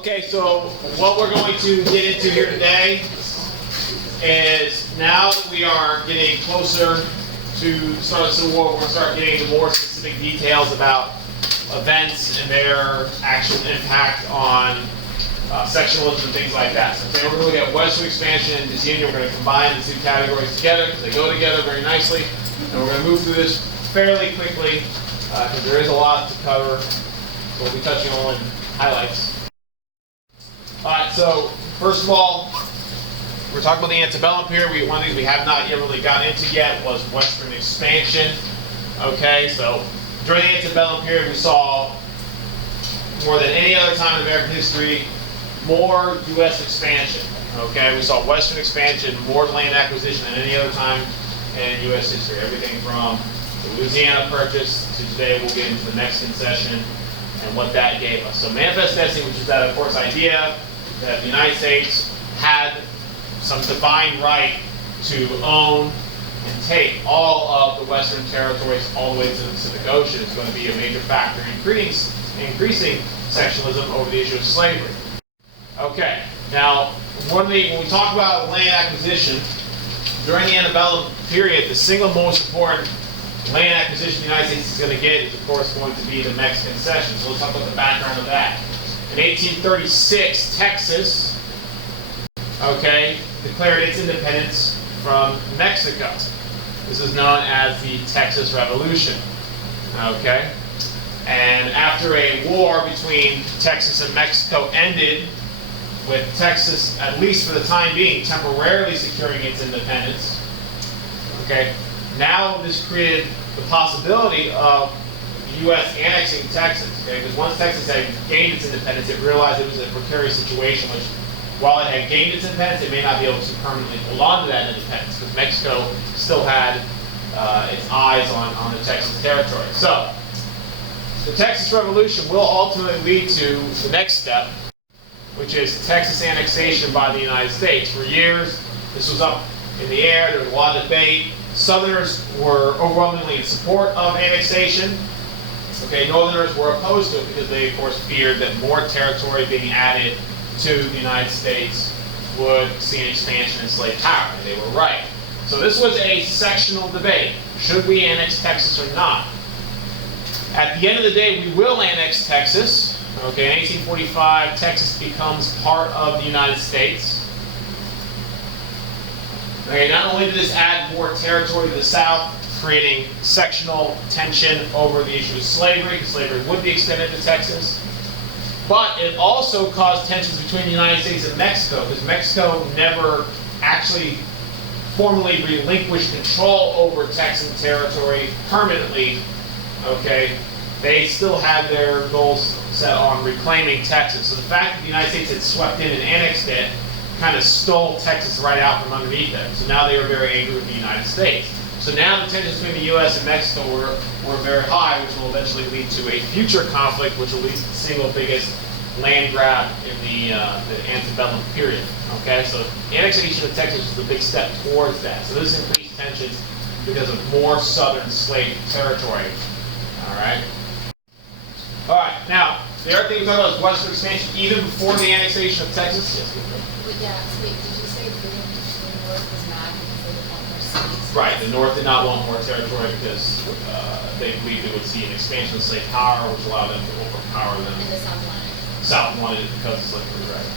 Okay, so what we're going to get into here today is now that we are getting closer to the start of the Civil War, we're going to start getting into more specific details about events and their actual impact on sectionalism and things like that. So today we're going to look at Westward expansion and disunion. We're going to combine the two categories together because they go together very nicely. And we're going to move through this fairly quickly because there is a lot to cover. So we'll be touching on highlights. All right, so first of all, we're talking about the antebellum period. One of the things we have not yet really gotten into yet was Western expansion. Okay, so during the antebellum period, we saw more than any other time in American history, more U.S. expansion. Okay, we saw Western expansion, more land acquisition than any other time in U.S. history. Everything from the Louisiana Purchase to today, we'll get into the Mexican cession and what that gave us. So manifest destiny, which is that, of course, idea that the United States had some divine right to own and take all of the Western territories all the way to the Pacific Ocean is going to be a major factor in increasing sectionalism over the issue of slavery. Okay, now when we talk about land acquisition, during the antebellum period, the single most important land acquisition the United States is going to get is, of course, going to be the Mexican cession. So let's talk about the background of that. In 1836, Texas, declared its independence from Mexico. This is known as the Texas Revolution. Okay, and after a war between Texas and Mexico ended, with Texas, at least for the time being, temporarily securing its independence. Okay, now this created the possibility of the U.S. annexing Texas. Okay, because once Texas had gained its independence, it realized it was a precarious situation, which, while it had gained its independence, it may not be able to permanently hold on to that independence, because Mexico still had its eyes on the Texas territory. So, the Texas Revolution will ultimately lead to the next step, which is Texas annexation by the United States. For years, this was up in the air. There was a lot of debate. Southerners were overwhelmingly in support of annexation. Okay, Northerners were opposed to it because they, of course, feared that more territory being added to the United States would see an expansion in slave power. And they were right. So this was a sectional debate. Should we annex Texas or not? At the end of the day, we will annex Texas. Okay, in 1845, Texas becomes part of the United States. Okay, not only did this add more territory to the South, creating sectional tension over the issue of slavery, because slavery would be extended to Texas, but it also caused tensions between the United States and Mexico, because Mexico never actually formally relinquished control over Texan territory permanently. Okay, they still had their goals set on reclaiming Texas. So the fact that the United States had swept in and annexed it kind of stole Texas right out from underneath them. So now they were very angry with the United States. So now the tensions between the U.S. and Mexico were very high, which will eventually lead to a future conflict, which will lead to the single biggest land grab in the antebellum period. Okay, so annexation of Texas was a big step towards that. So this increased tensions because of more southern slave territory. All right. All right. Now, the other thing we talk about is Western expansion, even before the annexation of Texas. Yes. Yeah. So wait, did you say the North was mad because they didn't want more cities? Right. The North did not want more territory because they believed it would see an expansion of slave power, which allowed them to overpower them. And the South wanted it. South wanted it because of slavery, right?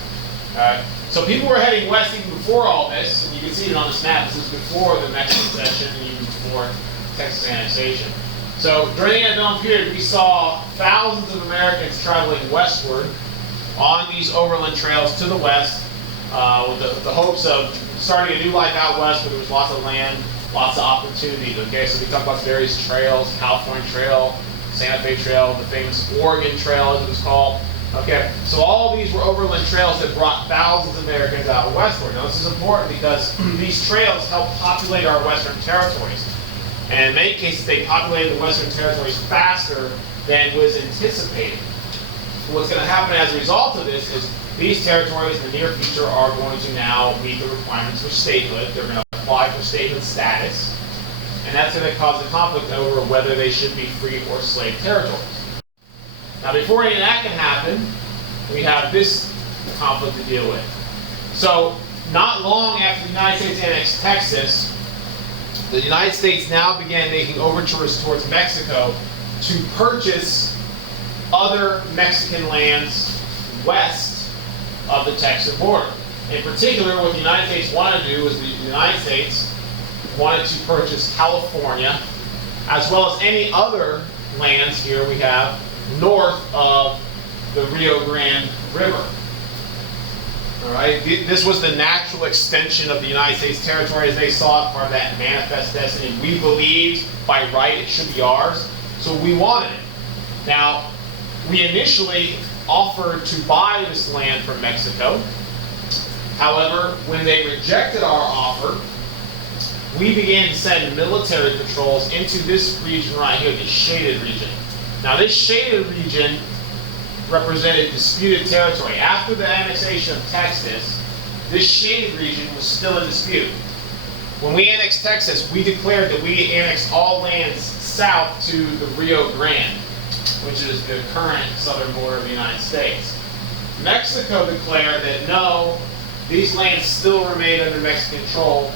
All right. So people were heading west even before all this, and you can see it on this map. This is before the Mexican cession and even before Texas annexation. So during the antebellum period, we saw thousands of Americans traveling westward on these overland trails to the west with the hopes of starting a new life out west where there was lots of land, lots of opportunities. Okay, so we talk about various trails: California Trail, Santa Fe Trail, the famous Oregon Trail, as it was called. Okay, so all these were overland trails that brought thousands of Americans out westward. Now this is important because these trails help populate our western territories. And in many cases, they populated the western territories faster than was anticipated. What's going to happen as a result of this is these territories in the near future are going to now meet the requirements for statehood. They're going to apply for statehood status. And that's going to cause a conflict over whether they should be free or slave territories. Now, before any of that can happen, we have this conflict to deal with. So, not long after the United States annexed Texas, the United States now began making overtures towards Mexico to purchase other Mexican lands west of the Texas border. In particular, what the United States wanted to do was the United States wanted to purchase California, as well as any other lands here we have north of the Rio Grande River. All right, this was the natural extension of the United States territory as they saw it, part of that manifest destiny. We believed by right it should be ours, so we wanted it. Now, we initially offered to buy this land from Mexico. However, when they rejected our offer, we began to send military patrols into this region right here, this shaded region. Now, this shaded region represented disputed territory. After the annexation of Texas, this shaded region was still in dispute. When we annexed Texas, we declared that we annexed all lands south to the Rio Grande, which is the current southern border of the United States. Mexico declared that no, these lands still remain under Mexican control.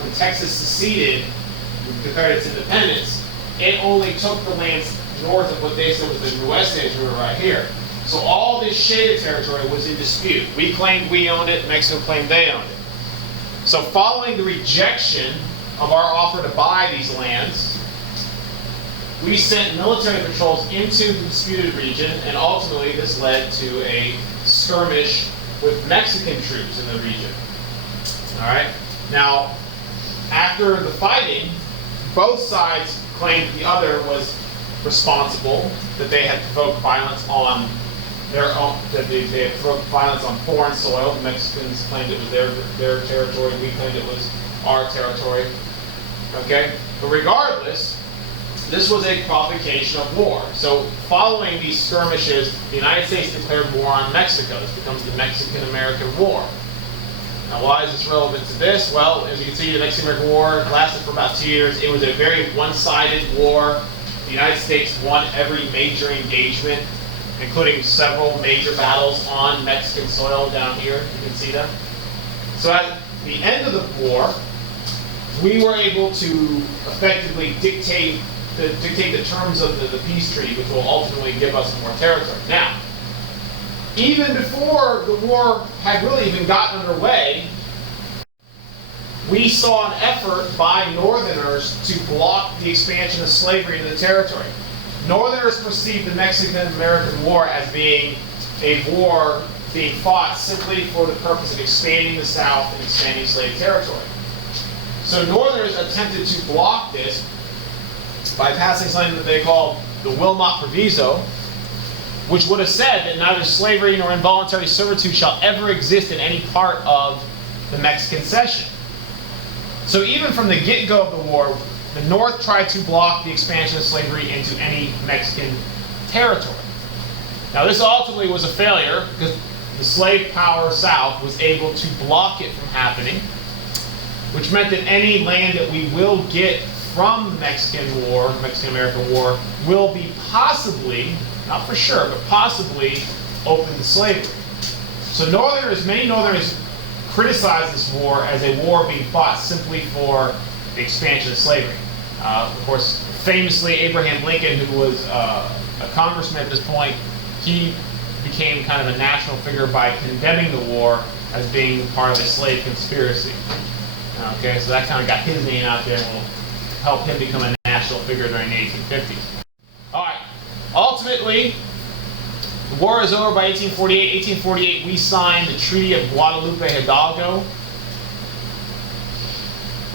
When Texas seceded, declared its independence, it only took the lands north of what they said was the Nueces River right here. So all this shaded territory was in dispute. We claimed we owned it, Mexico claimed they owned it. So following the rejection of our offer to buy these lands, we sent military patrols into the disputed region, and ultimately this led to a skirmish with Mexican troops in the region. All right. Now, after the fighting, both sides claimed the other was responsible, that they had provoked violence on their own, that they had provoked violence on foreign soil. The Mexicans claimed it was their territory. We claimed it was our territory. Okay. But regardless, this was a provocation of war. So following these skirmishes, the United States declared war on Mexico. This becomes the Mexican-American War. Now, why is this relevant to this? Well, as you can see, the Mexican-American War lasted for about 2 years. It was a very one-sided war. The United States won every major engagement, including several major battles on Mexican soil down here. You can see them. So at the end of the war, we were able to effectively dictate the terms of the peace treaty, which will ultimately give us more territory. Now, even before the war had really even gotten underway, we saw an effort by Northerners to block the expansion of slavery into the territory. Northerners perceived the Mexican-American War as being a war being fought simply for the purpose of expanding the South and expanding slave territory. So Northerners attempted to block this by passing something that they called the Wilmot Proviso, which would have said that neither slavery nor involuntary servitude shall ever exist in any part of the Mexican cession. So even from the get-go of the war, the North tried to block the expansion of slavery into any Mexican territory. Now this ultimately was a failure because the slave power South was able to block it from happening, which meant that any land that we will get from the Mexican-American War, will be possibly, not for sure, but possibly open to slavery. So many Northerners criticized this war as a war being fought simply for the expansion of slavery. Of course, famously, Abraham Lincoln, who was a congressman at this point, he became kind of a national figure by condemning the war as being part of a slave conspiracy. Okay, so that kind of got his name out there and will help him become a national figure during the 1850s. All right, ultimately, the war is over by 1848. 1848, we signed the Treaty of Guadalupe, Hidalgo.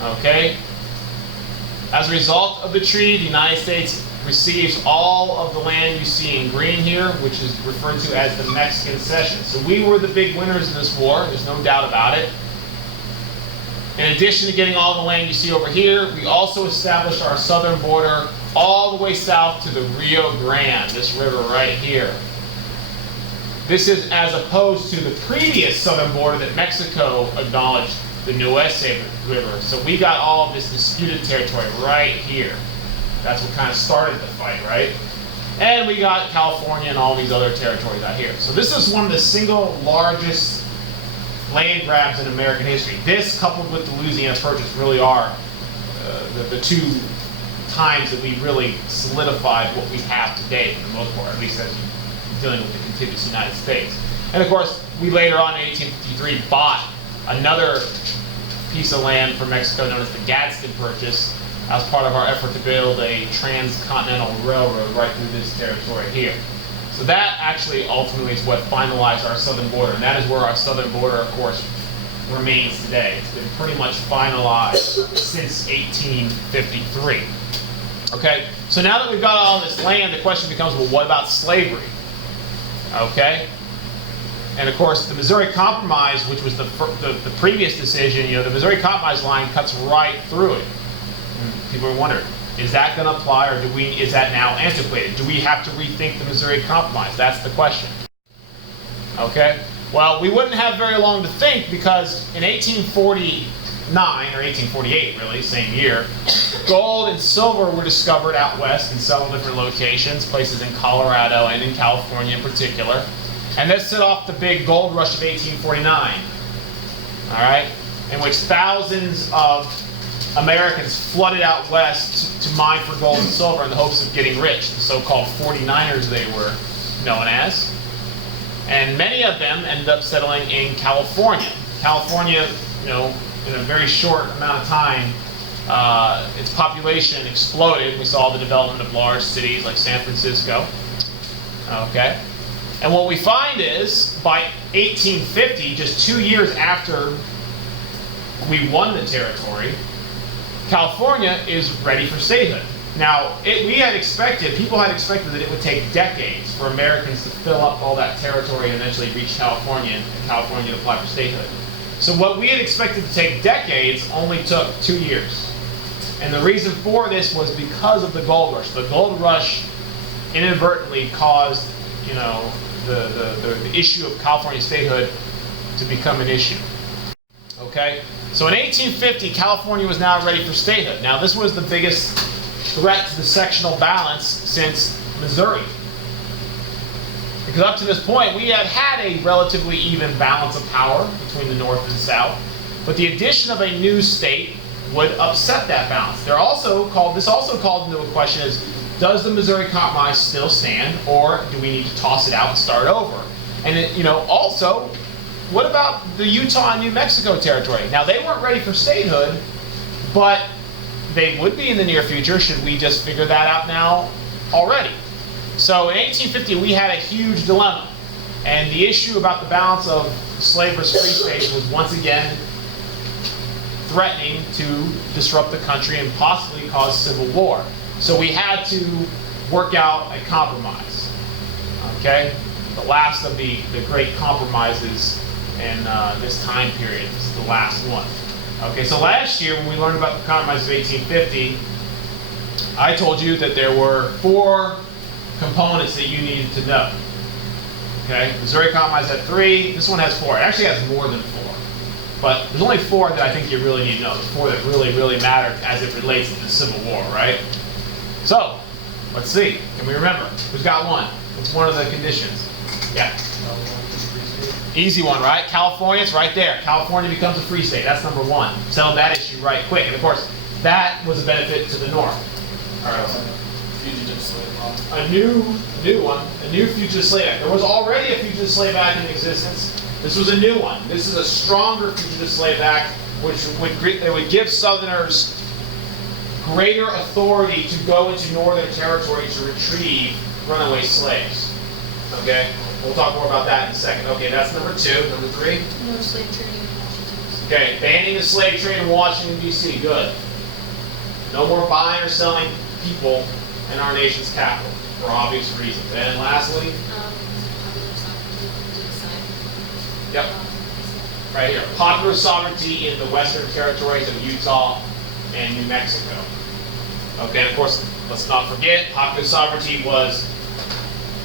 Okay. As a result of the treaty, the United States receives all of the land you see in green here, which is referred to as the Mexican cession. So we were the big winners in this war, there's no doubt about it. In addition to getting all the land you see over here, we also established our southern border all the way south to the Rio Grande, this river right here. This is as opposed to the previous southern border that Mexico acknowledged, the Nueces River. So we got all of this disputed territory right here. That's what kind of started the fight, right? And we got California and all these other territories out here. So this is one of the single largest land grabs in American history. This, coupled with the Louisiana Purchase, really are the two times that we really solidified what we have today, for the most part, at least as dealing with the contiguous United States. And of course, we later on in 1853 bought another piece of land from Mexico known as the Gadsden Purchase as part of our effort to build a transcontinental railroad right through this territory here. So that actually ultimately is what finalized our southern border, and that is where our southern border, of course, remains today. It's been pretty much finalized since 1853. Okay, so now that we've got all this land, the question becomes, well, what about slavery? Okay, and of course, the Missouri Compromise, which was the previous decision, the Missouri Compromise line cuts right through it. And people are wondering, is that going to apply, or is that now antiquated? Do we have to rethink the Missouri Compromise? That's the question. Okay, well, we wouldn't have very long to think, because in 1849, or 1848 really, same year, gold and silver were discovered out west in several different locations, places in Colorado and in California in particular. And this set off the big gold rush of 1849, all right, in which thousands of Americans flooded out west to mine for gold and silver in the hopes of getting rich, the so-called 49ers they were known as. And many of them ended up settling in California. California, in a very short amount of time, its population exploded. We saw the development of large cities like San Francisco. Okay. And what we find is, by 1850, just 2 years after we won the territory, California is ready for statehood. Now, people had expected that it would take decades for Americans to fill up all that territory and eventually reach California and California to apply for statehood. So what we had expected to take decades only took 2 years. And the reason for this was because of the gold rush. The gold rush inadvertently caused, the issue of California statehood to become an issue. Okay? So in 1850, California was now ready for statehood. Now, this was the biggest threat to the sectional balance since Missouri. Because up to this point, we had had a relatively even balance of power between the North and the South. But the addition of a new state would upset that balance. This also called into a question is, does the Missouri Compromise still stand, or do we need to toss it out and start over? And also, what about the Utah and New Mexico territory? Now, they weren't ready for statehood, but they would be in the near future. Should we just figure that out now already? So in 1850, we had a huge dilemma. And the issue about the balance of slave versus free states was once again threatening to disrupt the country and possibly cause civil war. So we had to work out a compromise. Okay? The last of the great compromises in this time period. This is the last one. Okay, so last year when we learned about the Compromise of 1850, I told you that there were 4 components that you needed to know. Okay, Missouri Compromise had 3. This one has 4. It actually has more than 4. But there's only 4 that I think you really need to know. The 4 that really, really matter as it relates to the Civil War, right? So, let's see. Can we remember? Who's got one? What's one of the conditions? Yeah. Easy one, right? California, it's right there. California becomes a free state. That's number 1. Settle that issue right quick. And of course, that was a benefit to the North. All right. Fugitive slave law. A new one, a new Fugitive Slave Act. There was already a Fugitive Slave Act in existence. This was a new one. This is a stronger Fugitive Slave Act, which would give Southerners greater authority to go into Northern territory to retrieve runaway slaves. Okay? We'll talk more about that in a second. Okay, that's number 2. Number 3? No slave trading in Washington. Okay, banning the slave trade in Washington, D.C. Good. No more buying or selling people in our nation's capital for obvious reasons. And lastly? Popular sovereignty to decide. Yep. Right here. Popular sovereignty in the western territories of Utah and New Mexico. Okay, and of course, let's not forget, popular sovereignty was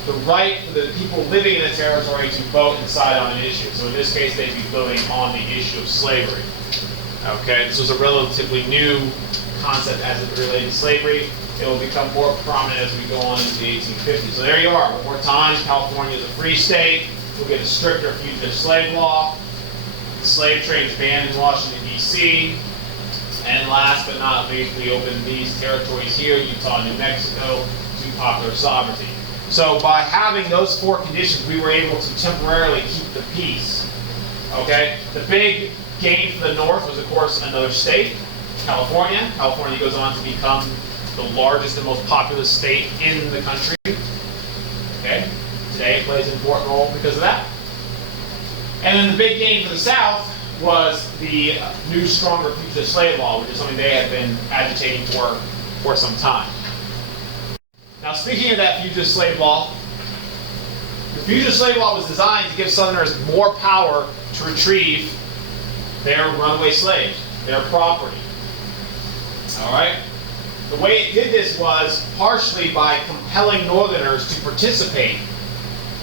the right for the people living in the territory to vote and decide on an issue. So in this case, they'd be voting on the issue of slavery. Okay, this was a relatively new concept as it related to slavery. it will become more prominent as we go on into the 1850s. So there you are, one more time, California is a free state. We'll get a stricter fugitive slave law. The slave trade is banned in Washington, D.C. And last but not least, we open these territories here, Utah, New Mexico, to popular sovereignty. So by having those four conditions, we were able to temporarily keep the peace. Okay? The big gain for the North was, of course, another state, California. California goes on to become the largest and most populous state in the country. Okay? Today it plays an important role because of that. And then the big gain for the South was the new, stronger fugitive slave law, which is something they had been agitating for some time. Now, speaking of that fugitive slave law, the fugitive slave law was designed to give Southerners more power to retrieve their runaway slaves, their property. All right? The way it did this was partially by compelling Northerners to participate.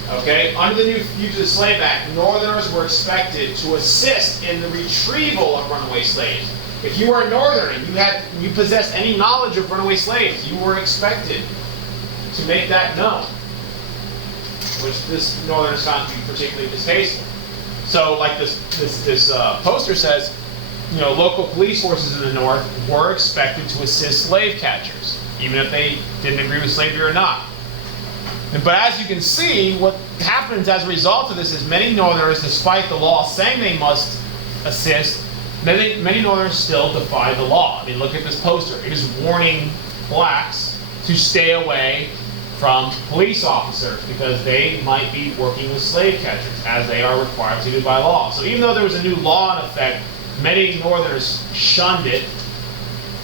Okay? Under the new Fugitive Slave Act, Northerners were expected to assist in the retrieval of runaway slaves. If you were a Northerner and you possessed any knowledge of runaway slaves, you were expected to make that known, which this Northerners found to be particularly distasteful. So, like this poster says, you know, local police forces in the North were expected to assist slave catchers, even if they didn't agree with slavery or not. But as you can see, what happens as a result of this is many Northerners, despite the law saying they must assist, many Northerners still defy the law. I mean, look at this poster. It is warning blacks to stay away from police officers because they might be working with slave catchers, as they are required to do by law. So even though there was a new law in effect, many Northerners shunned it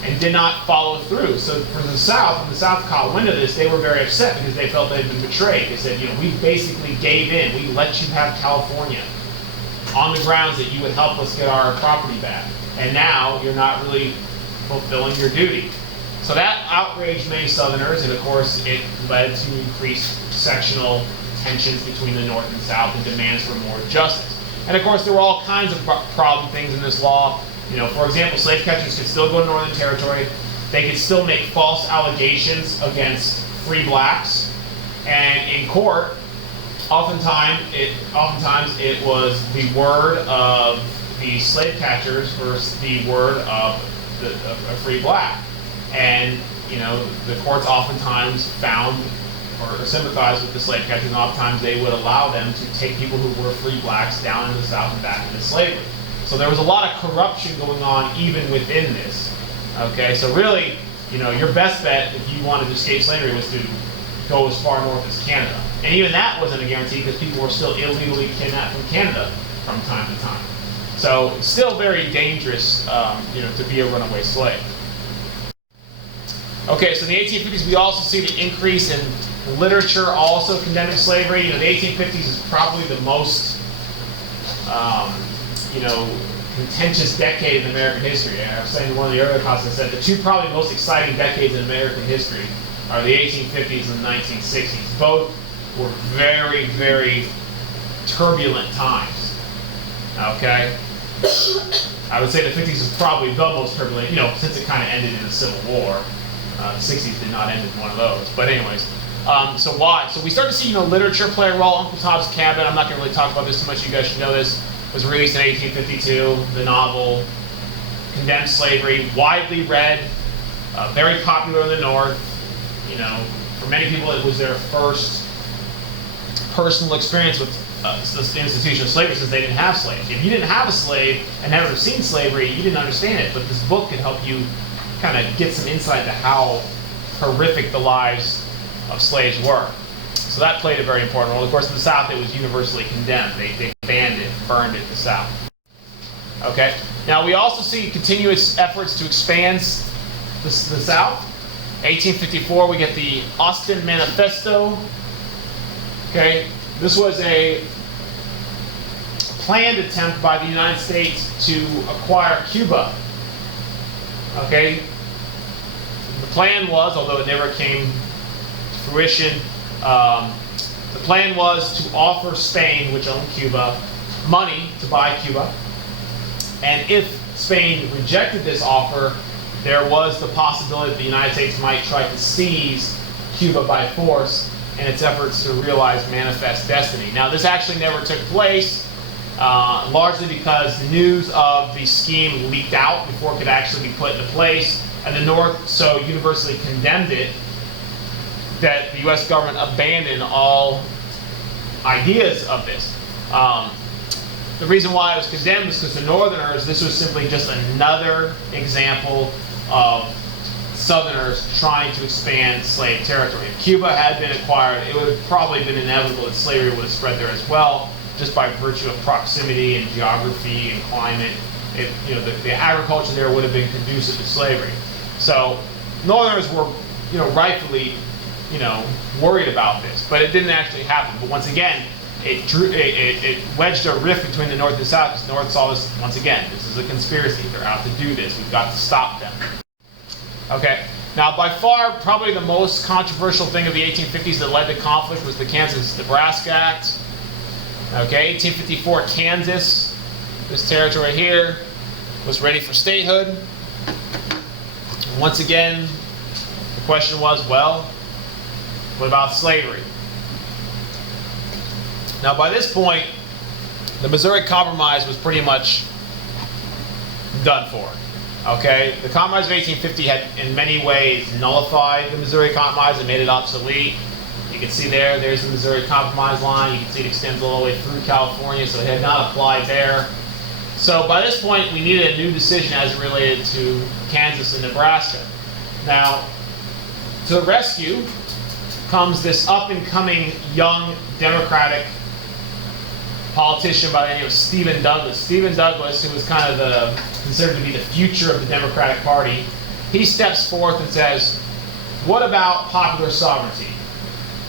and did not follow through. So for the South, when the South caught wind of this, they were very upset because they felt they had been betrayed. They said, you know, we basically gave in. We let you have California on the grounds that you would help us get our property back. And now you're not really fulfilling your duty. So that outraged many Southerners, and of course it led to increased sectional tensions between the North and South and demands for more justice. And of course there were all kinds of problem things in this law. You know, for example, slave catchers could still go to Northern Territory. They could still make false allegations against free blacks. And in court, oftentimes it was the word of the slave catchers versus the word of a free black. And, you know, the courts oftentimes found or sympathized with the slave catchers, and oftentimes they would allow them to take people who were free blacks down in the South and back into slavery. So there was a lot of corruption going on even within this. Okay, so really, you know, your best bet if you wanted to escape slavery was to go as far north as Canada. And even that wasn't a guarantee because people were still illegally kidnapped from Canada from time to time. So it's still very dangerous, you know, to be a runaway slave. Okay, so in the 1850s, we also see the increase in literature also condemning slavery. You know, the 1850s is probably the most, you know, contentious decade in American history. I was saying in one of the earlier classes, I said the two probably most exciting decades in American history are the 1850s and the 1960s. Both were very, very turbulent times. Okay? I would say the 50s is probably the most turbulent, you know, since it kind of ended in a civil war. The 60s did not end in one of those. But anyways, so why? So we start to see, you know, literature play a role. Uncle Tom's Cabin, I'm not going to really talk about this too much. You guys should know this. Was released in 1852. The novel condemned slavery, widely read, very popular in the North. You know, for many people, it was their first personal experience with the institution of slavery since they didn't have slaves. If you didn't have a slave and never seen slavery, you didn't understand it. But this book could help you kind of get some insight into how horrific the lives of slaves were. So that played a very important role. Of course, in the South, it was universally condemned. They banned it, burned it in the South. Okay. Now, we also see continuous efforts to expand the South. 1854, we get the Austin Manifesto. Okay. This was a planned attempt by the United States to acquire Cuba. Okay. The plan was, although it never came to fruition, the plan was to offer Spain, which owned Cuba, money to buy Cuba. And if Spain rejected this offer, there was the possibility that the United States might try to seize Cuba by force in its efforts to realize manifest destiny. Now, this actually never took place, largely because news of the scheme leaked out before it could actually be put into place, and the North so universally condemned it that the U.S. government abandoned all ideas of this. The reason why it was condemned was because the Northerners, this was simply just another example of Southerners trying to expand slave territory. If Cuba had been acquired, it would have probably been inevitable that slavery would have spread there as well, just by virtue of proximity and geography and climate. The agriculture there would have been conducive to slavery. So Northerners were, rightfully, worried about this, but it didn't actually happen. But once again, it wedged a rift between the North and the South, because the North saw this, once again, this is a conspiracy. They're out to do this. We've got to stop them. Okay. Now, by far, probably the most controversial thing of the 1850s that led to conflict was the KansasNebraska Act. Okay, 1854, Kansas, this territory here, was ready for statehood. Once again, the question was, well, what about slavery? Now, by this point, the Missouri Compromise was pretty much done for. Okay, the Compromise of 1850 had, in many ways, nullified the Missouri Compromise and made it obsolete. You can see there's the Missouri Compromise line. You can see it extends all the way through California, so it had not applied there. So by this point, we needed a new decision as it related to Kansas and Nebraska. Now, to the rescue comes this up-and-coming young Democratic politician by the name of Stephen Douglas. Stephen Douglas, who was kind of considered to be the future of the Democratic Party, he steps forth and says, what about popular sovereignty?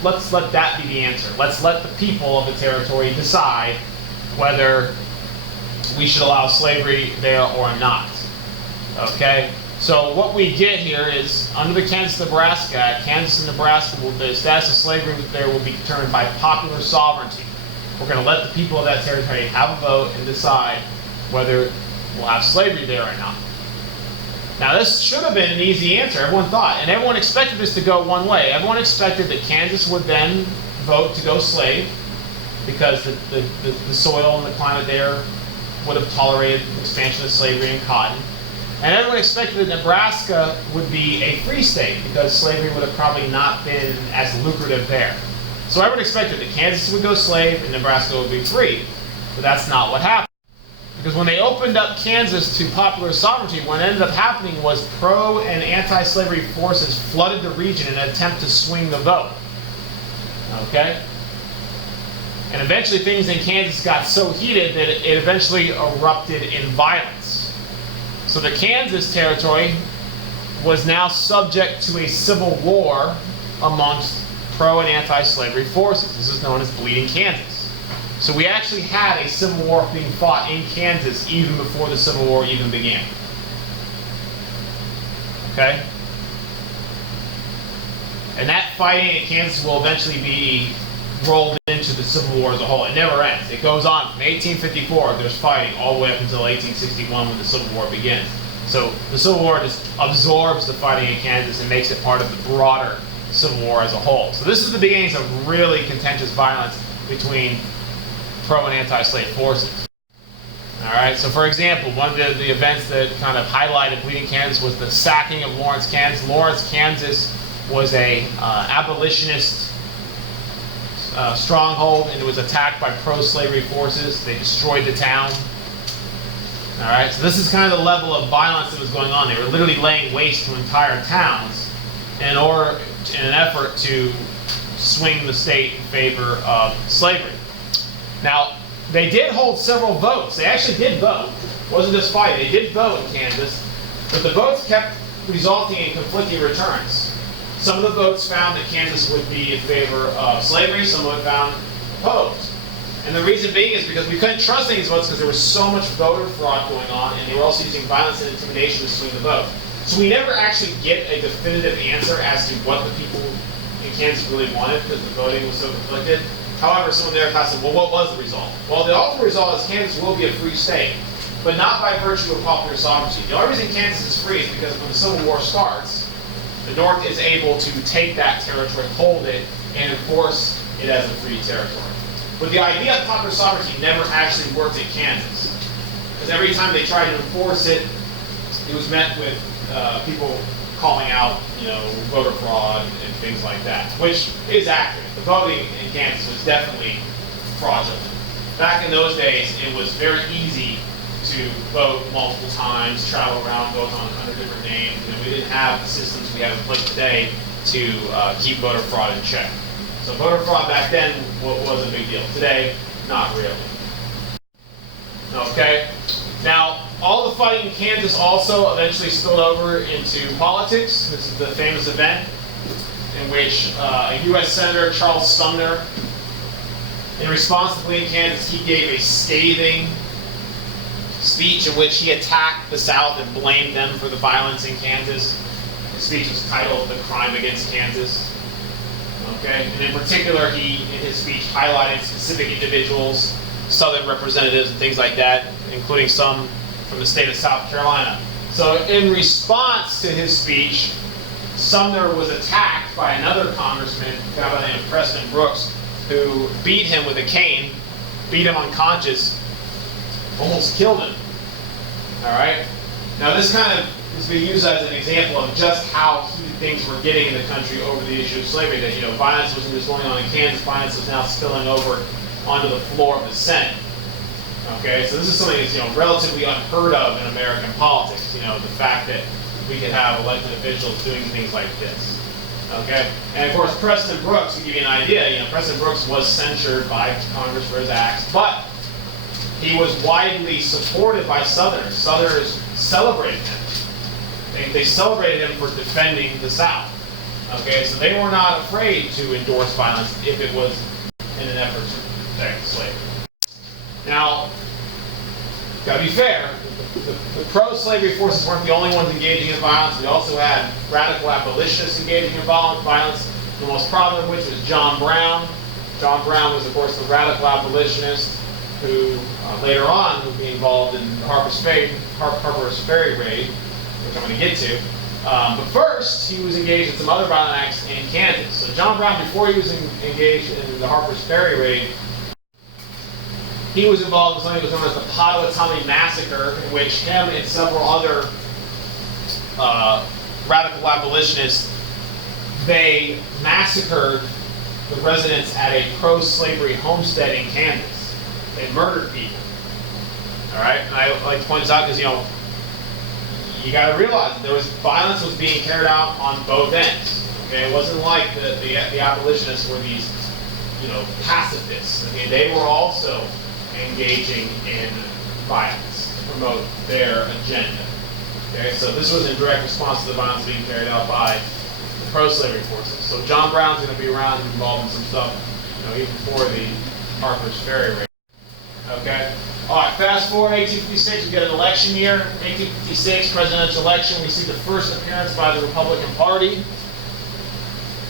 Let's let that be the answer. Let's let the people of the territory decide whether we should allow slavery there or not. Okay? So what we get here is, under the KansasNebraska Act, Kansas and Nebraska, the status of slavery there will be determined by popular sovereignty. We're going to let the people of that territory have a vote and decide whether we'll have slavery there or not. Now, this should have been an easy answer, everyone thought, and everyone expected this to go one way. Everyone expected that Kansas would then vote to go slave, because the soil and the climate there would have tolerated expansion of slavery and cotton. And everyone expected that Nebraska would be a free state, because slavery would have probably not been as lucrative there. So everyone expected that Kansas would go slave and Nebraska would be free. But that's not what happened. Because when they opened up Kansas to popular sovereignty, what ended up happening was pro- and anti-slavery forces flooded the region in an attempt to swing the vote. Okay? And eventually things in Kansas got so heated that it eventually erupted in violence. So the Kansas territory was now subject to a civil war amongst pro- and anti-slavery forces. This is known as Bleeding Kansas. So we actually had a civil war being fought in Kansas even before the Civil War even began. Okay? And that fighting in Kansas will eventually be rolled into the Civil War as a whole. It never ends. It goes on from 1854, there's fighting, all the way up until 1861 when the Civil War begins. So the Civil War just absorbs the fighting in Kansas and makes it part of the broader Civil War as a whole. So this is the beginnings of really contentious violence between pro- and anti-slave forces. All right, so for example, one of the events that kind of highlighted Bleeding Kansas was the sacking of Lawrence, Kansas. Lawrence, Kansas was a abolitionist stronghold, and it was attacked by pro-slavery forces. They destroyed the town. All right, so this is kind of the level of violence that was going on. They were literally laying waste to entire towns in an effort to swing the state in favor of slavery. Now, they did hold several votes. They actually did vote. It wasn't just fighting. They did vote in Kansas, but the votes kept resulting in conflicting returns. Some of the votes found that Kansas would be in favor of slavery. Some of it found opposed. And the reason being is because we couldn't trust these votes because there was so much voter fraud going on, and they were also using violence and intimidation to swing the vote. So we never actually get a definitive answer as to what the people in Kansas really wanted, because the voting was so conflicted. However, someone there asked, well, what was the result? Well, the ultimate result is Kansas will be a free state. but not by virtue of popular sovereignty. The only reason Kansas is free is because when the Civil War starts, the North is able to take that territory, hold it, and enforce it as a free territory. But the idea of popular sovereignty never actually worked in Kansas. Because every time they tried to enforce it, it was met with people calling out, voter fraud and things like that, which is accurate. The voting in Kansas was definitely fraudulent. Back in those days, it was very easy to vote multiple times, travel around, vote under different names. We didn't have the systems we have in place today to keep voter fraud in check. So voter fraud back then was a big deal. Today, not really. Okay. Now, all the fighting in Kansas also eventually spilled over into politics. This is the famous event in which a U.S. Senator, Charles Sumner, in response to the bleeding Kansas, he gave a scathing speech in which he attacked the South and blamed them for the violence in Kansas. His speech was titled "The Crime Against Kansas." Okay, and in particular, he, in his speech, highlighted specific individuals, Southern representatives, and things like that, including some from the state of South Carolina. So, in response to his speech, Sumner was attacked by another congressman, a guy by the name of Preston Brooks, who beat him with a cane, beat him unconscious, almost killed him. All right. Now, this kind of is being used as an example of just how heated things were getting in the country over the issue of slavery. That violence wasn't just going on in Kansas; violence was now spilling over onto the floor of the Senate. Okay, so this is something that's relatively unheard of in American politics. The fact that we could have elected officials doing things like this. Okay, and of course Preston Brooks, to give you an idea, Preston Brooks was censured by Congress for his acts, but he was widely supported by Southerners. Southerners celebrated him. They celebrated him for defending the South. Okay, so they were not afraid to endorse violence if it was in an effort to protect slavery. Now, gotta be fair, the pro-slavery forces weren't the only ones engaging in violence. We also had radical abolitionists engaging in violence, the most prominent of which was John Brown. John Brown was, of course, the radical abolitionist who later on would be involved in the Harpers Ferry raid, which I'm going to get to. But first, he was engaged in some other violent acts in Kansas. So John Brown, before he was engaged in the Harpers Ferry raid, he was involved in something that was known as the Potawatomi Massacre, in which him and several other radical abolitionists, they massacred the residents at a pro-slavery homestead in Kansas. They murdered people. All right, and I like to point this out because you got to realize that violence was being carried out on both ends. Okay, it wasn't like the abolitionists were these pacifists. I mean, they were also engaging in violence to promote their agenda. Okay, so this was in direct response to the violence being carried out by the pro-slavery forces. So John Brown's going to be around and involved in some stuff, even before the Harpers Ferry raid. Okay. All right. Fast forward 1856, we get an election year. 1856 presidential election. We see the first appearance by the Republican Party.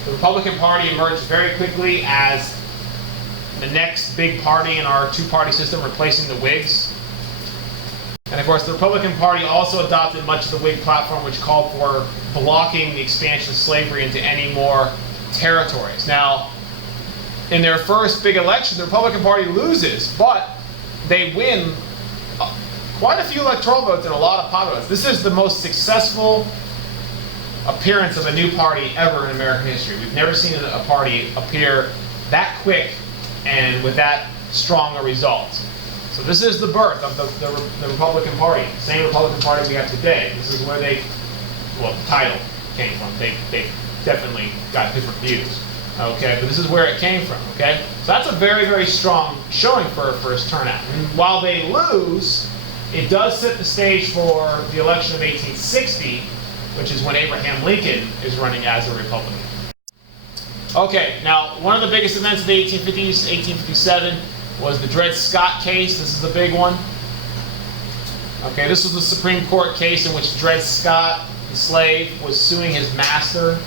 The Republican Party emerged very quickly as the next big party in our two-party system, replacing the Whigs. And of course, the Republican Party also adopted much of the Whig platform, which called for blocking the expansion of slavery into any more territories. Now, in their first big election, the Republican Party loses, but they win quite a few electoral votes and a lot of popular votes. This is the most successful appearance of a new party ever in American history. We've never seen a party appear that quick and with that strong a result. So this is the birth of the Republican Party, the same Republican Party we have today. This is where the title came from. They definitely got different views. Okay, but this is where it came from. Okay, so that's a very, very strong showing for a first turnout. And while they lose, it does set the stage for the election of 1860, which is when Abraham Lincoln is running as a Republican. Okay, now one of the biggest events of the 1850s, 1857, was the Dred Scott case. This is the big one. Okay, this was the Supreme Court case in which Dred Scott, the slave, was suing his master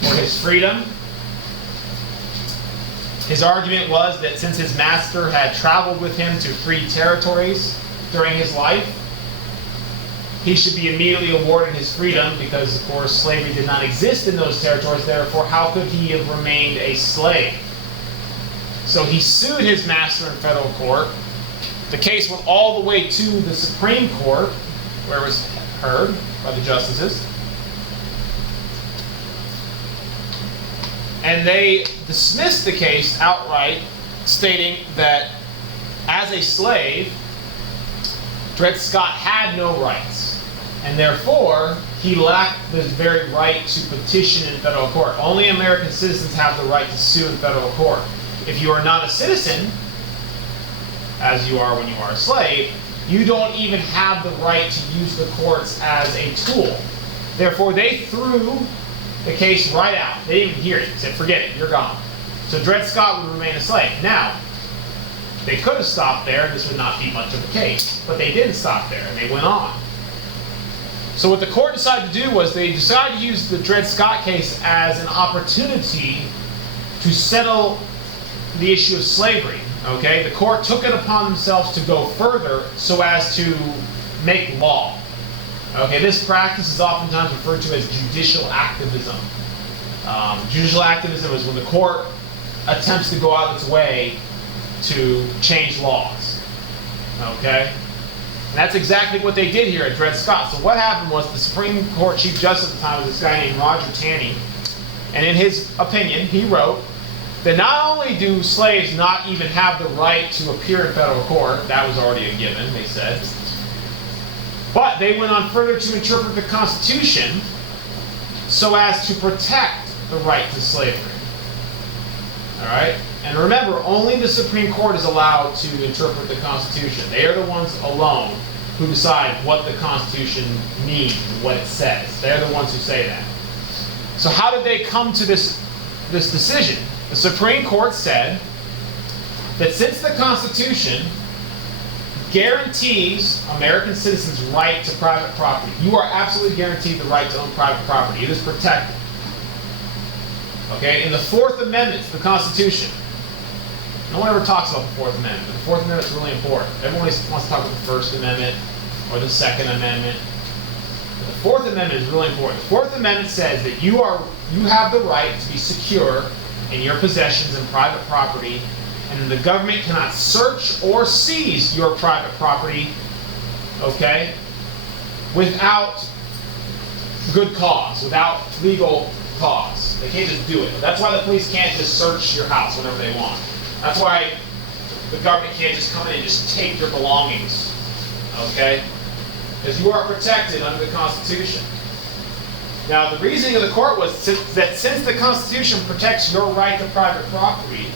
for his freedom. His argument was that since his master had traveled with him to free territories, during his life, he should be immediately awarded his freedom because, of course, slavery did not exist in those territories. Therefore, how could he have remained a slave? So he sued his master in federal court. The case went all the way to the Supreme Court, where it was heard by the justices. And they dismissed the case outright, stating that as a slave, Dred Scott had no rights, and therefore he lacked the very right to petition in federal court. Only American citizens have the right to sue in federal court. If you are not a citizen, as you are when you are a slave, you don't even have the right to use the courts as a tool. Therefore, they threw the case right out. They didn't even hear it. They said, forget it, you're gone. So Dred Scott would remain a slave. Now, they could have stopped there, and this would not be much of a case. But they didn't stop there, and they went on. So what the court decided to do was they decided to use the Dred Scott case as an opportunity to settle the issue of slavery. Okay? The court took it upon themselves to go further so as to make law. Okay, this practice is oftentimes referred to as judicial activism. Judicial activism is when the court attempts to go out of its way to change laws. Okay? And that's exactly what they did here at Dred Scott. So what happened was the Supreme Court Chief Justice at the time was this guy named Roger Taney. And in his opinion, he wrote that not only do slaves not even have the right to appear in federal court, that was already a given, they said, but they went on further to interpret the Constitution so as to protect the right to slavery. All right? And remember, only the Supreme Court is allowed to interpret the Constitution. They are the ones alone who decide what the Constitution means and what it says. They're the ones who say that. So how did they come to this decision? The Supreme Court said that since the Constitution guarantees American citizens' right to private property, you are absolutely guaranteed the right to own private property. It is protected. Okay? In the Fourth Amendment to the Constitution, no one ever talks about the Fourth Amendment, but the Fourth Amendment is really important. Everyone wants to talk about the First Amendment or the Second Amendment. But the Fourth Amendment is really important. The Fourth Amendment says that you have the right to be secure in your possessions and private property, and the government cannot search or seize your private property, okay, without good cause, without legal cause. They can't just do it. That's why the police can't just search your house whenever they want. That's why the government can't just come in and just take your belongings, okay? Because you are protected under the Constitution. Now, the reasoning of the court was that since the Constitution protects your right to private property,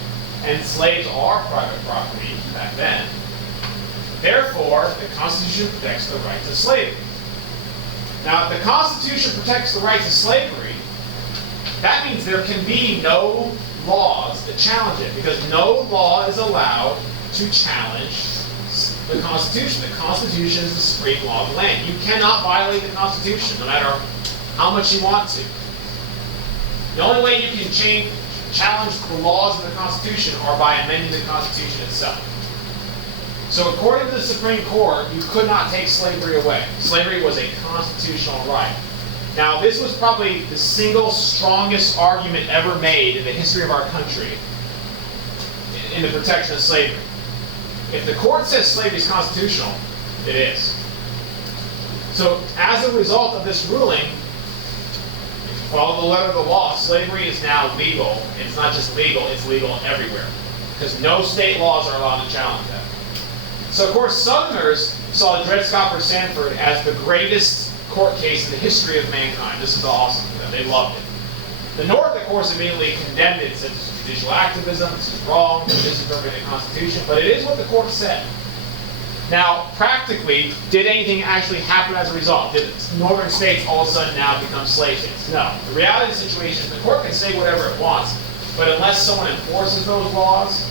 and slaves are private property back then, therefore, the Constitution protects the right to slavery. Now, if the Constitution protects the right to slavery, that means there can be no laws that challenge it, because no law is allowed to challenge the Constitution. The Constitution is the supreme law of the land. You cannot violate the Constitution, no matter how much you want to. The only way you can challenge the laws of the Constitution are by amending the Constitution itself. So according to the Supreme Court, you could not take slavery away. Slavery was a constitutional right. Now, this was probably the single strongest argument ever made in the history of our country in the protection of slavery. If the court says slavery is constitutional, it is. So as a result of this ruling, follow the letter of the law, slavery is now legal. It's not just legal, it's legal everywhere. Because no state laws are allowed to challenge that. So of course, Southerners saw Dred Scott v. Sanford as the greatest court case in the history of mankind. This is awesome for them. They loved it. The North, of course, immediately condemned it, said this is judicial activism, this is wrong, this is interpreting the Constitution, but it is what the court said. Now, practically, did anything actually happen as a result? Did northern states all of a sudden now become slave states? No. The reality of the situation is the court can say whatever it wants, but unless someone enforces those laws,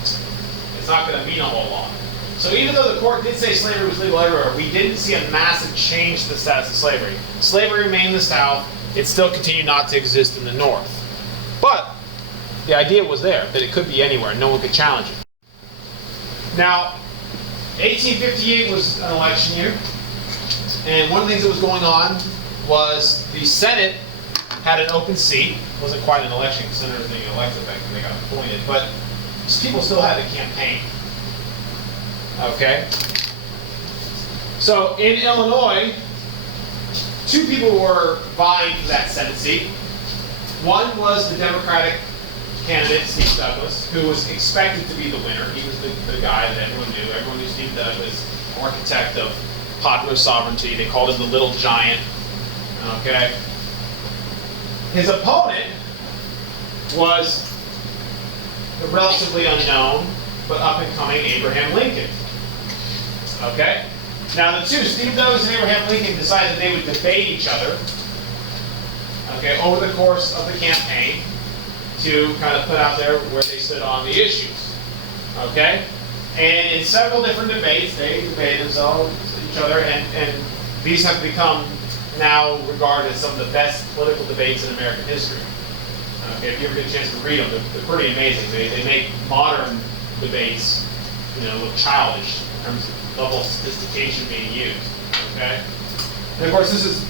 it's not going to mean a whole lot. So even though the court did say slavery was legal everywhere, we didn't see a massive change to the status of slavery. Slavery remained in the South. It still continued not to exist in the North. But the idea was there, that it could be anywhere. No one could challenge it. Now, 1858 was an election year, and one of the things that was going on was the Senate had an open seat. It wasn't quite an election because senators didn't get elected back when they got appointed, but people still had to campaign. Okay? So in Illinois, two people were vying for that Senate seat. One was the Democratic candidate, Steve Douglas, who was expected to be the winner. He was the guy that everyone knew. Everyone knew Steve Douglas, architect of popular sovereignty. They called him the Little Giant. Okay? His opponent was the relatively unknown, but up-and-coming Abraham Lincoln. Okay? Now the two, Steve Douglas and Abraham Lincoln, decided they would debate each other, okay, over the course of the campaign to kind of put out there where they stood on the issues. Okay? And in several different debates, they debated themselves, each other, and these have become now regarded as some of the best political debates in American history. Okay, if you ever get a chance to read them, they're pretty amazing. They make modern debates, look childish in terms of level of sophistication being used. Okay, and of course, this is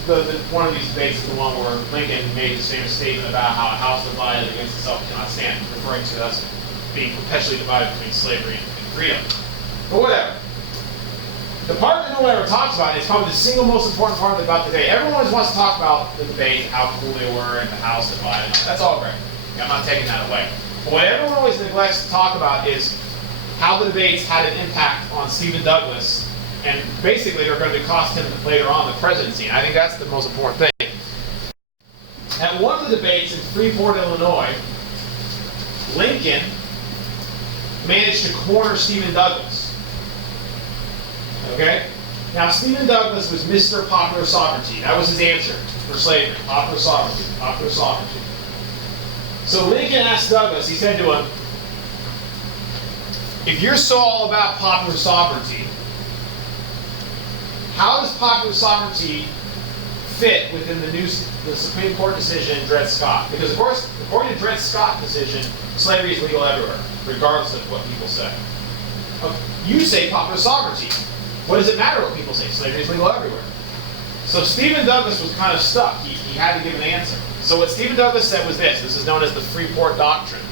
one of these debates is the one where Lincoln made this famous statement about how a house divided against itself cannot stand, referring to us being perpetually divided between slavery and freedom. But whatever. The part that no one ever talks about is probably the single most important part about the debate. Everyone always wants to talk about the debate, how cool they were, and the house divided. That's all great. I'm not taking that away. But what everyone always neglects to talk about is how the debates had an impact on Stephen Douglas, and basically they're going to cost him later on the presidency. And I think that's the most important thing. At one of the debates in Freeport, Illinois, Lincoln managed to corner Stephen Douglas. Okay? Now, Stephen Douglas was Mr. Popular Sovereignty. That was his answer for slavery. Popular sovereignty. Popular sovereignty. So Lincoln asked Douglas, he said to him, if you're so all about popular sovereignty, how does popular sovereignty fit within the Supreme Court decision in Dred Scott? Because, of course, according to Dred Scott decision, slavery is legal everywhere, regardless of what people say. Okay. You say popular sovereignty. What does it matter what people say? Slavery is legal everywhere. So Stephen Douglas was kind of stuck. He had to give an answer. So what Stephen Douglas said was this. This is known as the Freeport Doctrine.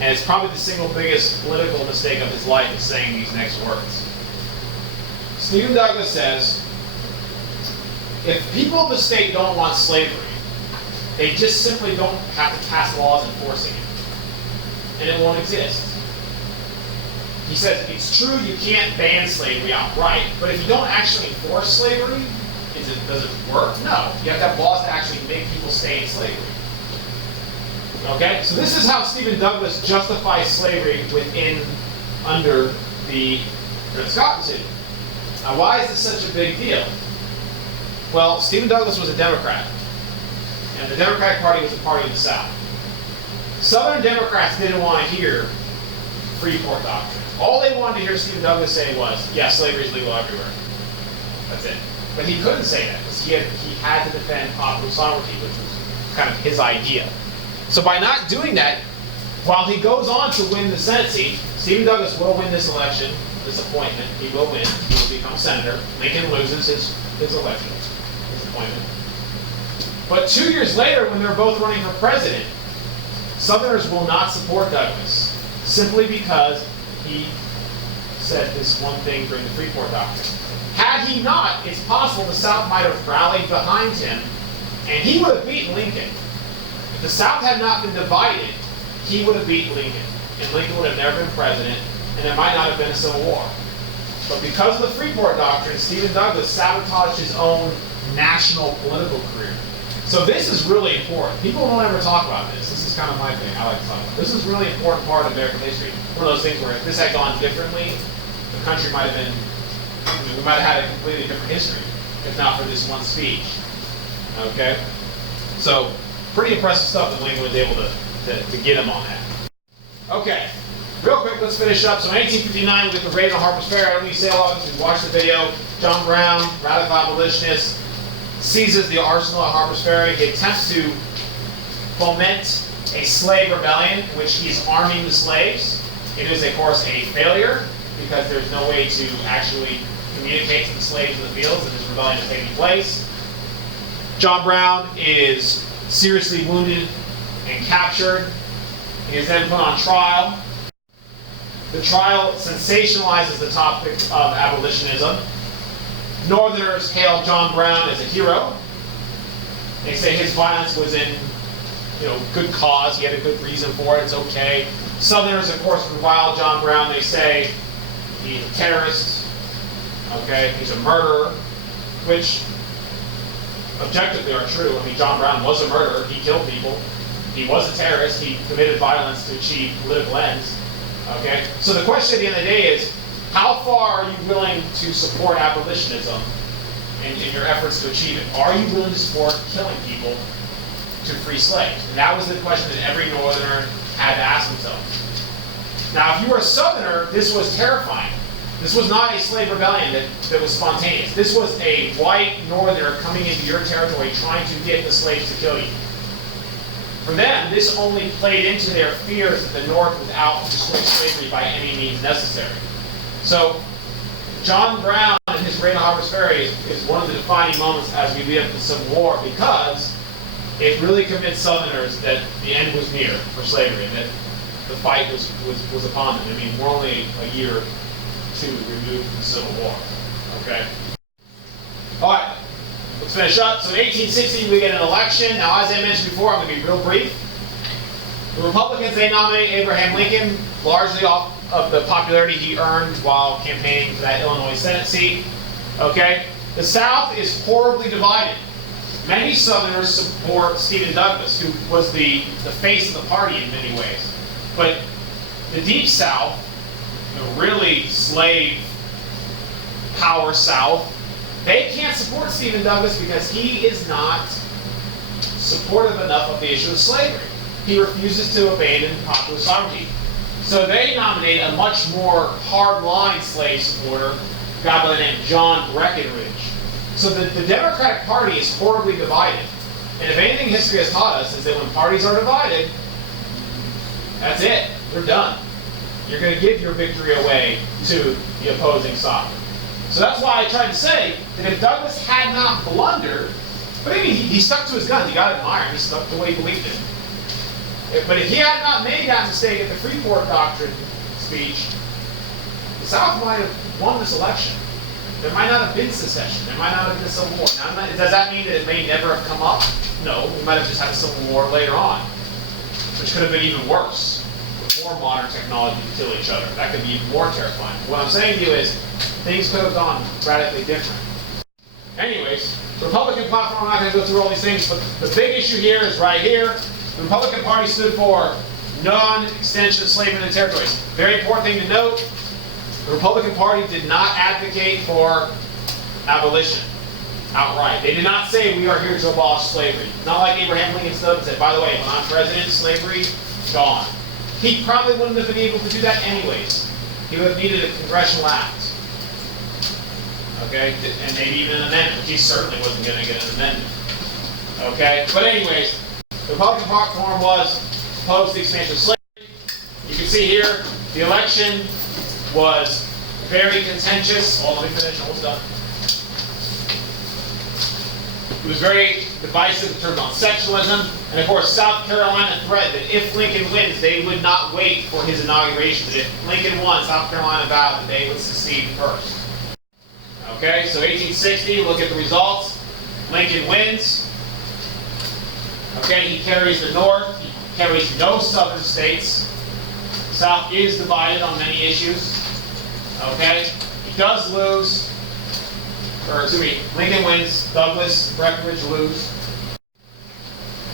And it's probably the single biggest political mistake of his life is saying these next words. Stephen Douglas says, if people of the state don't want slavery, they just simply don't have to pass laws enforcing it. And it won't exist. He says, it's true you can't ban slavery outright, but if you don't actually enforce slavery, does it work? No. You have to have laws to actually make people stay in slavery. Okay? So this is how Stephen Douglas justifies slavery under the Dred Scott decision. Now, why is this such a big deal? Well, Stephen Douglas was a Democrat, and the Democratic Party was a party of the South. Southern Democrats didn't want to hear Freeport Doctrine. All they wanted to hear Stephen Douglas say was, yeah, slavery is legal everywhere. That's it. But he couldn't say that because he had to defend popular sovereignty, which was kind of his idea. So by not doing that, while he goes on to win the Senate seat, Stephen Douglas will win this election, this appointment. He will win. He will become senator. Lincoln loses his election, his appointment. But 2 years later, when they're both running for president, Southerners will not support Douglas simply because he said this one thing during the Freeport Doctrine. Had he not, it's possible the South might have rallied behind him, and he would have beaten Lincoln. If the South had not been divided, he would have beaten Lincoln, and Lincoln would have never been president, and there might not have been a Civil War. But because of the Freeport Doctrine, Stephen Douglas sabotaged his own national political career. So this is really important. People don't ever talk about this. This is kind of my thing. I like to talk about this. Is a really important part of American history. One of those things where if this had gone differently, the country might have been, we might have had a completely different history, if not for this one speech. Okay? So, pretty impressive stuff that Lincoln was able to get him on that. Okay. Real quick, let's finish up. So in 1859, we get the raid on Harpers Ferry. I don't need to say a lot of this. We watched the video. John Brown, radical abolitionist, seizes the arsenal at Harpers Ferry. He attempts to foment a slave rebellion in which he's arming the slaves. It is, of course, a failure because there's no way to actually communicate to the slaves in the fields that this rebellion is taking place. John Brown is seriously wounded and captured. He is then put on trial. The trial sensationalizes the topic of abolitionism. Northerners hail John Brown as a hero. They say his violence was in, good cause. He had a good reason for it. It's okay. Southerners, of course, revile John Brown. They say he's a terrorist. Okay, he's a murderer, which objectively are true. I mean, John Brown was a murderer. He killed people. He was a terrorist. He committed violence to achieve political ends. Okay, so the question at the end of the day is, how far are you willing to support abolitionism in your efforts to achieve it? Are you willing to support killing people to free slaves? And that was the question that every Northerner had to ask themselves. Now, if you were a Southerner, this was terrifying. This was not a slave rebellion that was spontaneous. This was a white Northerner coming into your territory trying to get the slaves to kill you. For them, this only played into their fears that the North was out to destroy slavery by any means necessary. So, John Brown and his raid on Harpers Ferry is one of the defining moments as we lead up to the Civil War, because it really convinced Southerners that the end was near for slavery and that the fight was upon them. I mean, we're only a year or two removed from the Civil War. Okay? All right. Let's finish up. So in 1860, we get an election. Now, as I mentioned before, I'm going to be real brief. The Republicans, they nominate Abraham Lincoln, largely off of the popularity he earned while campaigning for that Illinois Senate seat. Okay? The South is horribly divided. Many Southerners support Stephen Douglas, who was the face of the party in many ways. But the Deep South, the really slave power South, they can't support Stephen Douglas because he is not supportive enough of the issue of slavery. He refuses to abandon popular sovereignty. So they nominate a much more hard-line slave supporter, a guy by the name of John Breckinridge. So the Democratic Party is horribly divided. And if anything history has taught us is that when parties are divided, that's it. They're done. You're going to give your victory away to the opposing side. So that's why I tried to say that if Douglas had not blundered, but I mean, he stuck to his guns. You got to admire him. He stuck to what he believed in. But if he had not made that mistake at the Freeport Doctrine speech, the South might have won this election. There might not have been secession. There might not have been a Civil War. Now, does that mean that it may never have come up? No. We might have just had a Civil War later on, which could have been even worse, with more modern technology to kill each other. That could be even more terrifying. What I'm saying to you is, things could have gone radically different. Anyways, the Republican platform, I'm not going to go through all these things, but the big issue here is right here. The Republican Party stood for non-extension of slavery in the territories. Very important thing to note, the Republican Party did not advocate for abolition outright. They did not say we are here to abolish slavery. Not like Abraham Lincoln stood up and said, by the way, when I'm president, slavery, gone. He probably wouldn't have been able to do that anyways. He would have needed a congressional act. Okay, and maybe even an amendment, which he certainly wasn't going to get an amendment. Okay, but anyways, the Republican platform was opposed to the expansion of slavery. You can see here, the election was very contentious. Oh, let me finish, almost done. It was very divisive in terms on sectionalism. And of course, South Carolina threatened that if Lincoln wins, they would not wait for his inauguration. That if Lincoln won, South Carolina vowed that they would secede first. Okay, so 1860, look at the results. Lincoln wins. Okay, he carries the North. He carries no southern states. The South is divided on many issues. Okay, he does lose. Or excuse me, Lincoln wins. Douglas, Breckinridge lose.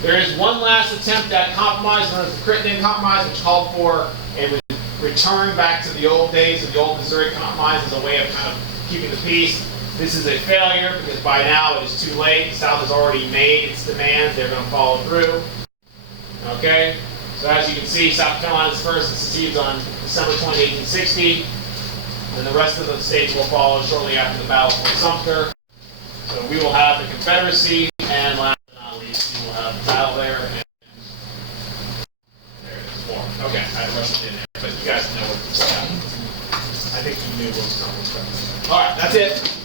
There is one last attempt at compromise, known as the Crittenden Compromise, which called for a return back to the old days of the old Missouri Compromise as a way of kind of keeping the peace. This is a failure because by now it is too late. The South has already made its demands. They're going to follow through. Okay? So as you can see, South Carolina's first and secedes on December 20, 1860. And the rest of the states will follow shortly after the Battle of Fort Sumter. So we will have the Confederacy, and last but not least, we will have the battle there. And there it is, war. Okay, I had to rush it in there, but you guys know what happened. I think That's it.